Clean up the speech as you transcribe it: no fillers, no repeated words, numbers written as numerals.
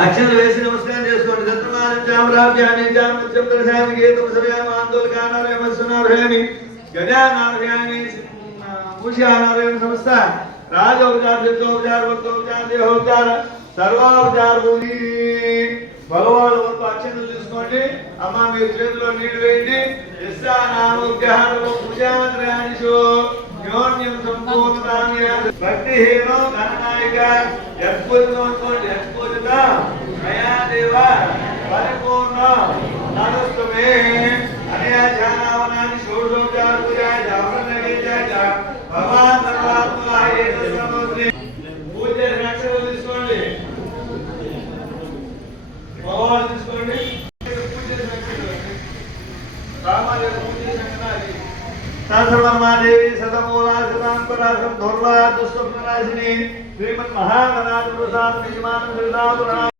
అక్షర వేసి నమస్కారం చేసుకోండి. దత్తమానం చామరాభ్యామి చామృత్యం దర్శయామి గీతం సవ్యామి ఆందోళకానారయమస్సునారయామి గజానారయామి మూషానారయామి సమస్త రాజోపచార సిద్ధోపచార భక్తోపచార దేహోపచార సర్వాపచార భూమి భగవాన్ వరకు అక్షంతలు తీసుకోండి. అమ్మ మీరు చేతిలో నీళ్లు వేయండి. పూజాద్రయానిషో న్యోన్యం సంపూర్ణాన్య భక్తిహీనో గణనాయిక యత్పూజితం అనుకోండి. యత్పూజిత మయా దేవ పరిపూర్ణ నమస్తమే అనయా ధ్యానావనాన్ని షోడశోపచార పూజాయ జావరణ నైవేద్యాయ భగవాన్ సర్వాత్మకాయ ఏకస్వమూర్తి పూజ అక్షరాలు తీసుకోండి. భగవాన్ తీసుకోండి. సర్వమాదేవి సతమూలాసతాంపరాసం ధోర్వా దుస్వప్ననాశిని శ్రీమన్మహాగణాధిపతి ప్రసాద నిజమానం